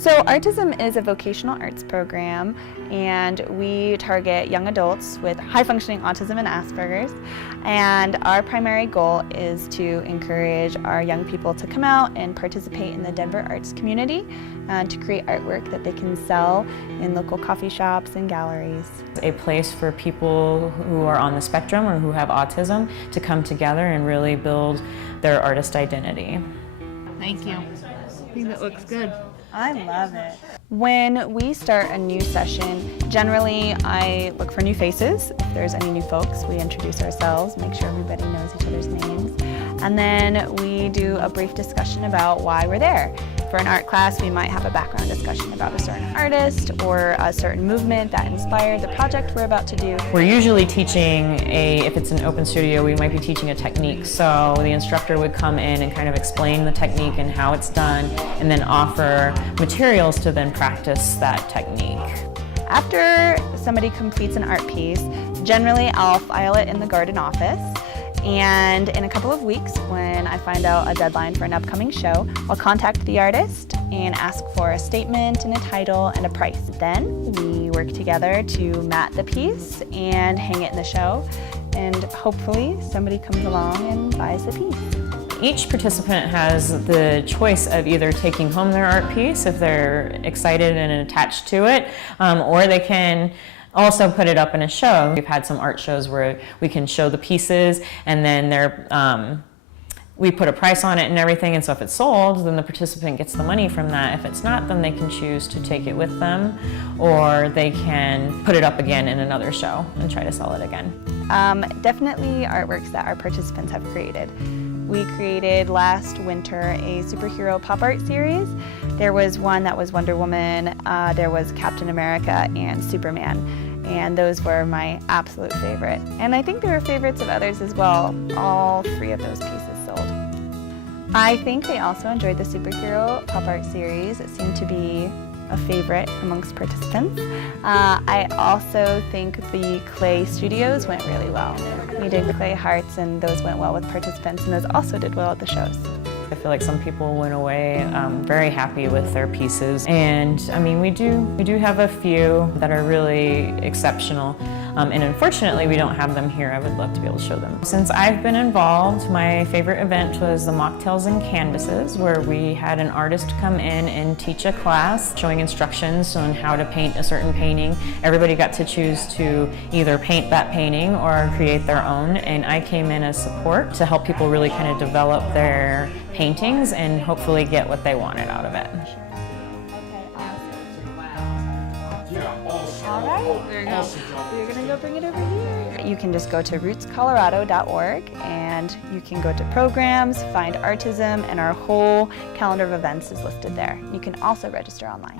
So Artism is a vocational arts program, and we target young adults with high-functioning autism and Asperger's. And our primary goal is to encourage our young people to come out and participate in the Denver arts community and to create artwork that they can sell in local coffee shops and galleries. A place for people who are on the spectrum or who have autism to come together and really build their artist identity. Thank you. I think that looks good. I love it. When we start a new session, generally I look for new faces. If there's any new folks, we introduce ourselves, make sure everybody knows each other's names. And then we do a brief discussion about why we're there. For an art class, we might have a background discussion about a certain artist or a certain movement that inspired the project we're about to do. We're usually teaching if it's an open studio, we might be teaching a technique. So the instructor would come in and kind of explain the technique and how it's done, and then offer materials to then practice that technique. After somebody completes an art piece, generally I'll file it in the garden office. And in a couple of weeks, when I find out a deadline for an upcoming show, I'll contact the artist and ask for a statement and a title and a price. Then we work together to mat the piece and hang it in the show, and hopefully somebody comes along and buys the piece. Each participant has the choice of either taking home their art piece if they're excited and attached to it, or they can also put it up in a show. We've had some art shows where we can show the pieces and then we put a price on it and everything, and so if it's sold, then the participant gets the money from that. If it's not, then they can choose to take it with them, or they can put it up again in another show and try to sell it again. Definitely artworks that our participants have created. We created last winter a superhero pop art series. There was one that was Wonder Woman, there was Captain America and Superman, and those were my absolute favorite. And I think they were favorites of others as well. All three of those pieces sold. I think they also enjoyed the superhero pop art series. It seemed to be a favorite amongst participants. I also think the clay studios went really well. We did clay hearts, and those went well with participants, and those also did well at the shows. I feel like some people went away very happy with their pieces, and I mean we do have a few that are really exceptional, and unfortunately we don't have them here. I would love to be able to show them. Since I've been involved, my favorite event was the mocktails and canvases, where we had an artist come in and teach a class showing instructions on how to paint a certain painting. Everybody got to choose to either paint that painting or create their own, and I came in as support to help people really kind of develop their paintings and hopefully get what they wanted out of it. All right, there you go. You're gonna go bring it over here. You can just go to rootscolorado.org and you can go to programs, find Artism, and our whole calendar of events is listed there. You can also register online.